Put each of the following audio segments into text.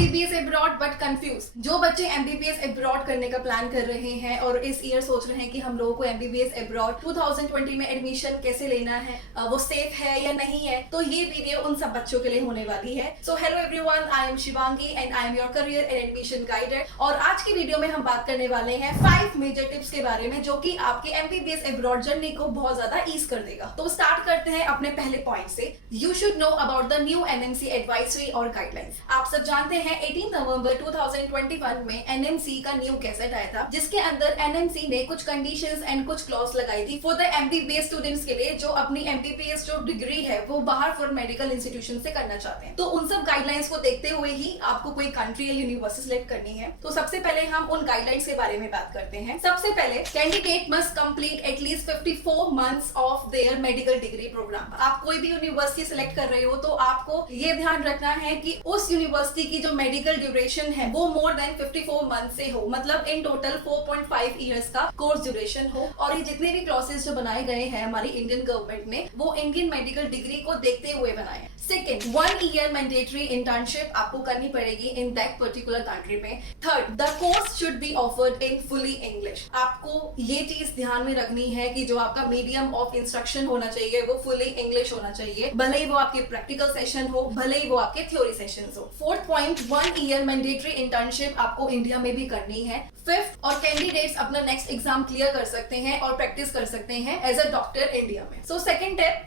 MBBS abroad but confused। जो बच्चे MBBS abroad करने का प्लान कर रहे हैं और इस ईयर सोच रहे हैं कि हम लोगों को MBBS abroad 2020 में एडमिशन कैसे लेना है, वो सेफ है या नहीं है, तो ये वीडियो उन सब बच्चों के लिए होने वाली है। So hello everyone, I am Shivangi and I am your career and admission guider. और आज की वीडियो में हम बात करने वाले हैं 5 मेजर टिप्स के बारे में जो कि आपके MBBS abroad जर्नी को बहुत ज्यादा ईज कर देगा। तो स्टार्ट करते हैं अपने पहले पॉइंट से। You should know about the new NMC advisory और गाइडलाइंस। आप सब जानते हैं 18 नवंबर 2021 में NMC का न्यू गैजेट आया था, जिसके अंदर NMC ने कुछ कंडीशंस एंड कुछ क्लॉज लगाई थी फॉर द MBBS स्टूडेंट्स के लिए जो अपनी MBBS जो डिग्री है वो बाहर फॉर मेडिकल इंस्टीट्यूशन से करना चाहते हैं। तो उन सब गाइडलाइंस को देखते हुए ही आपको कोई कंट्री या यूनिवर्सिटी सिलेक्ट करनी है। तो सबसे पहले हम उन गाइडलाइंस के बारे में बात करते हैं। सबसे पहले candidate must complete at least 54 months of their medical degree program. आप कोई भी यूनिवर्सिटी सिलेक्ट कर रहे हो तो आपको ये ध्यान रखना है कि उस यूनिवर्सिटी की जो मेडिकल ड्यूरेशन है वो मोर देन 54 मंथ से हो, मतलब इन टोटल 4.5 इयर्स का कोर्स ड्यूरेशन हो। और ये जितने भी क्लॉसेस जो बनाए गए हैं हमारी इंडियन गवर्नमेंट ने वो इंडियन मेडिकल डिग्री को देखते हुए बनाए हैं। सेकेंड, 1 ईयर मैंडेटरी इंटर्नशिप आपको करनी पड़ेगी इन दैट पर्टिकुलर कंट्री में। Third, the course should be offered in fully English. आपको ये चीज ध्यान में रखनी है कि जो आपका मीडियम ऑफ इंस्ट्रक्शन होना चाहिए वो फुली इंग्लिश होना चाहिए, भले ही वो आपके प्रैक्टिकल सेशन हो, भले ही वो आपके थ्योरी सेशन हो। Fourth point, 1 year mandatory internship आपको इंडिया में भी करनी है। फिफ्थ, और कैंडिडेट्स अपना नेक्स्ट एग्जाम क्लियर कर सकते हैं और प्रैक्टिस कर सकते हैं एज अ डॉक्टर इंडिया में। सो सेकंड टिप,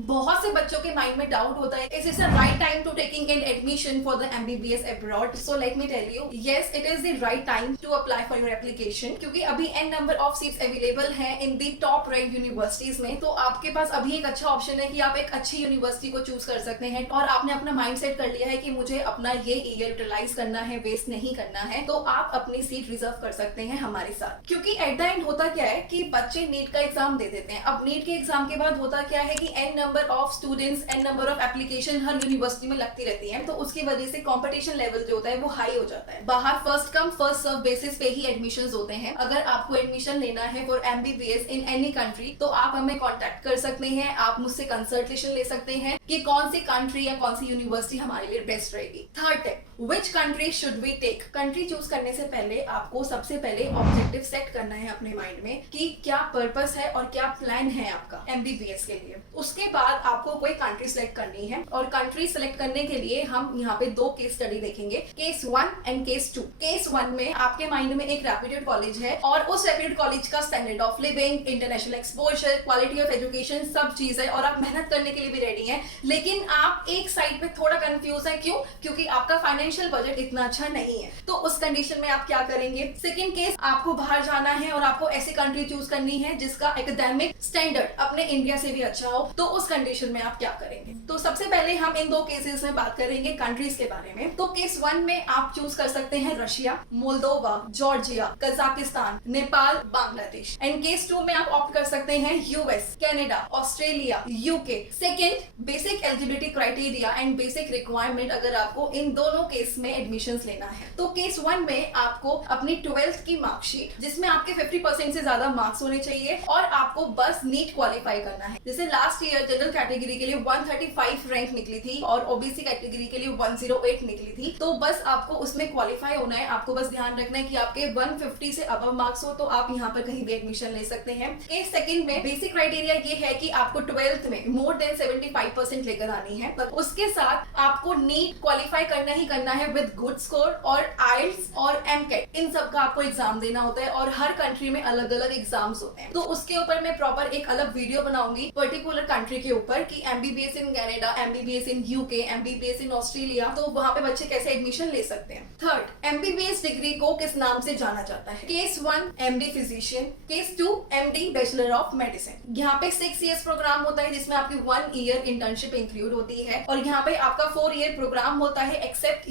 बहुत से बच्चों के माइंड में डाउट होता है, is it the right time to taking in admission for the MBBS abroad? So let me tell you, yes, it is the right time to apply for your application, क्योंकि अभी n number of seats available हैं in the top ranked universities में। तो आपके पास अभी एक अच्छा option है कि आप एक अच्छी यूनिवर्सिटी को चूज कर सकते हैं और आपने अपना माइंड सेट कर लिया है कि मुझे अपना ये ईयर यूटिलाइज करना है, वेस्ट नहीं करना है, तो आप अपनी सीट रिजर्व कर सकते हैं हमारे साथ। क्योंकि एट द एंड होता क्या है कि बच्चे नीट का एग्जाम दे देते हैं। अब नीट के एग्जाम के बाद होता क्या है कि n number of students and number of application her university में लगती रहती है, तो उसकी वजह से कंपटीशन लेवल जो होता है वो हाई हो जाता है। बाहर first come first serve basis पे ही एडमिशंस होते हैं। अगर आपको एडमिशन लेना है for MBBS in any country तो आप हमें कांटेक्ट कर सकते हैं, आप मुझसे कंसल्टेशन ले सकते हैं कि कौन सी कंट्री या कौन सी यूनिवर्सिटी हमारे लिए बेस्ट रहेगी। Third tip, which country should we take? Country choose करने से पहले आपको सबसे पहले ऑब्जेक्टिव सेट करना है अपने माइंड में कि क्या पर्पस है और क्या प्लान है आपका MBBS के लिए। उसके बाद आपको कोई कंट्री सेलेक्ट करनी है और कंट्री सेलेक्ट करने के लिए हम यहाँ पे 2 केस स्टडी देखेंगे, केस 1 एंड केस 2। केस 1 में आपके माइंड में एक रेप्यूटेड कॉलेज है और उस रेप्यूटेड कॉलेज का standard of living, international exposure, quality of education सब चीज है और आप मेहनत करने के लिए भी रेडी हैं, लेकिन आप एक साइड पे थोड़ा कंफ्यूज है। क्यों? क्योंकि आपका फाइनेंशियल बजट इतना अच्छा नहीं है। तो उस कंडीशन में आप क्या करेंगे? सेकेंड केस, आपको बाहर जाना है और आपको ऐसी कंट्री चूज करनी है जिसका एकेडमिक स्टैंडर्ड अपने इंडिया से भी अच्छा हो, तो उस कंडीशन में आप क्या करेंगे? तो सबसे पहले हम इन 2 केसेस में बात करेंगे कंट्रीज के बारे में। तो केस 1 में आप चूज कर सकते हैं Russia, Moldova, Georgia, Kazakhstan, Nepal, Bangladesh. And case 2 में आप ऑप्ट कर सकते हैं US, Canada, Australia, UK। Second, basic eligibility criteria and basic requirement अगर आपको इन दोनों केस में एडमिशंस लेना है। तो केस 1 में आपको अपनी 12th की मार्कशीट जिसमें आपके 50% से ज्यादा मार्क्स होने चाहिए और आपको बस नीट क्वालिफाई करना है। जैसे लास्ट ईयर जनरल कैटेगरी के लिए 135 रैंक निकली थी और ओबीसी कैटेगरी के लिए 108 निकली थी, तो बस आपको उसमें क्वालिफाई होना है। आपको बस ध्यान रखना है कि आपके 150 से अबव मार्क्स हो तो आप यहाँ पर कहीं भी एडमिशन ले सकते हैं। केस सेकंड में बेसिक क्राइटेरिया ये है कि आपको 12th में मोर देन 75% लेकर आनी है, पर उसके साथ आपको नीट क्वालिफाई करना ही करना है विद गुड स्कोर और IELTS और MCAT इन सब का आपको एग्जाम देना होता है और हर कंट्री में अलग अलग एग्जाम्स होते हैं। तो उसके ऊपर मैं प्रॉपर एक अलग वीडियो बनाऊंगी पर्टिकुलर कंट्री के ऊपर कि MBBS in Canada, MBBS in UK, MBBS in Australia, तो वहां पे बच्चे कैसे एडमिशन ले सकते हैं। थर्ड, MBBS डिग्री को किस नाम से जाना जाता है? Case 1 MD physician, case 2 MD bachelor of medicine. यहाँ पे 6 इयर्स प्रोग्राम होता है जिसमें आपकी 1 ईयर इंटर्नशिप इंक्लूड होती है और यहाँ पे आपका 4 ईयर प्रोग्राम होता है एक्सेप्ट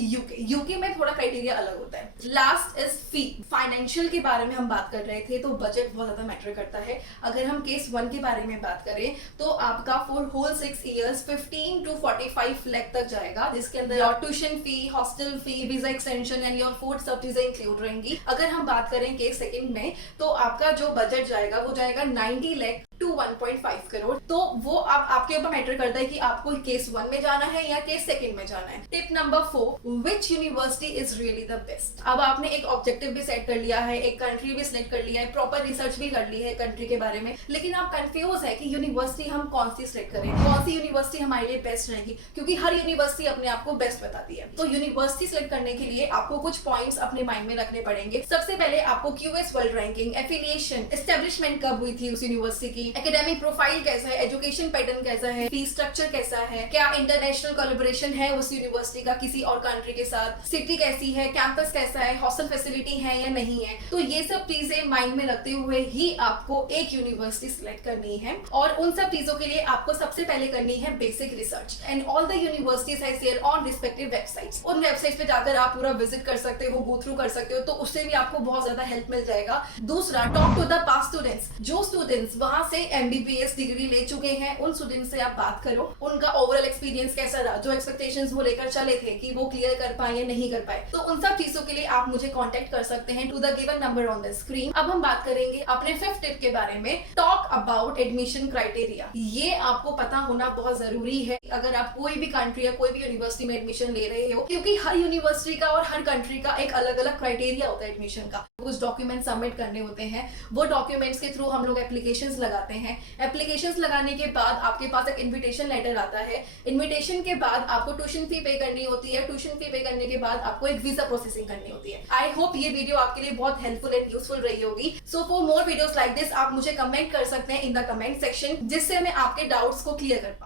UK में थोड़ा क्राइटेरिया अलग होता है। Last is fee. फाइनेंशियल के बारे में हम बात कर रहे थे तो बजट बहुत ज्यादा मैटर करता है। अगर हम केस 1 के बारे में बात करें तो आपका for whole 6 years 15 to 45 lakh तक जाएगा, जिसके अंदर your tuition fee, hostel fee, visa extension and your food सब चीजें इंक्लूड रहेंगी। अगर हम बात करें केस सेकंड में तो आपका जो बजट जाएगा वो जाएगा 90 लाख to 1.5 करोड़। तो वो अब आपके ऊपर मैटर करता है कि आपको केस 1 में जाना है या केस 2 में जाना है। Tip number 4, which university is really the best. अब आपने एक ऑब्जेक्टिव भी सेट कर लिया है, एक कंट्री भी सिलेक्ट कर लिया है, प्रॉपर रिसर्च भी कर ली है कंट्री के बारे में, लेकिन आप कंफ्यूज है कि यूनिवर्सिटी हम कौन सी सिलेक्ट करें, कौन सी यूनिवर्सिटी हमारे लिए बेस्ट रहेगी, क्योंकि हर यूनिवर्सिटी अपने आप को बेस्ट बताती है। तो यूनिवर्सिटी सिलेक्ट करने के लिए आपको कुछ पॉइंट्स अपने माइंड में रखने पड़ेंगे। सबसे पहले आपको QS world ranking, affiliation, establishment कब हुई थी उस यूनिवर्सिटी की, एकेडमिक प्रोफाइल कैसा है, एजुकेशन पैटर्न कैसा है, फीस स्ट्रक्चर कैसा है, क्या इंटरनेशनल कोलैबोरेशन है उस यूनिवर्सिटी का किसी और कंट्री के साथ, सिटी कैसी है, कैंपस कैसा है, हॉस्टल फैसिलिटी है या नहीं है। तो ये सब चीजें माइंड में रखते हुए ही आपको एक यूनिवर्सिटी सिलेक्ट करनी है, और उन सब चीजों के लिए आपको सबसे पहले करनी है basic research. And all the universities I share on respective websites. उन वेबसाइट्स पे जाकर आप पूरा विजिट कर सकते हो, गो थ्रू कर सकते हो, तो उससे भी आपको बहुत ज्यादा हेल्प मिल जाएगा। दूसरा, talk to the past students. जो स्टूडेंट्स वहां से एमबीबीएस डिग्री ले चुके हैं उन स्टूडेंट्स से आप बात करो, उनका ओवरऑल एक्सपीरियंस कैसा रहा, जो एक्सपेक्टेशंस वो लेकर चले थे कि वो क्लियर कर पाए या नहीं कर पाए। तो उन सब चीजों के लिए आप मुझे कांटेक्ट कर सकते हैं to the given number on the screen. अब हम बात करेंगे अपने 5th टिप के बारे में, टॉक अबाउट एडमिशन क्राइटेरिया। ये आपको पता होना बहुत जरूरी है अगर आप कोई भी कंट्री या कोई भी यूनिवर्सिटी में एडमिशन ले रहे हो, क्योंकि हर यूनिवर्सिटी का और हर कंट्री का एक अलग अलग क्राइटेरिया होता है एडमिशन का। कुछ डॉक्यूमेंट सबमिट करने होते हैं, वो डॉक्यूमेंट्स के थ्रू हम लोग एप्लीकेशंस लगाते हैं। एप्लीकेशंस लगाने के बाद आपके पास एक इन्विटेशन लेटर आता है। इन्विटेशन के बाद आपको ट्यूशन फी पे करनी होती है। ट्यूशन फी पे करने के बाद आपको एक वीजा प्रोसेसिंग करनी होती है। आई होप ये वीडियो आपके लिए बहुत हेल्पफुल एंड यूजफुल रही होगी। So for more videos like this आप मुझे कमेंट कर सकते हैं इन द कमेंट सेक्शन, जिससे मैं आपके डाउट्स को क्लियर कर पाऊँ।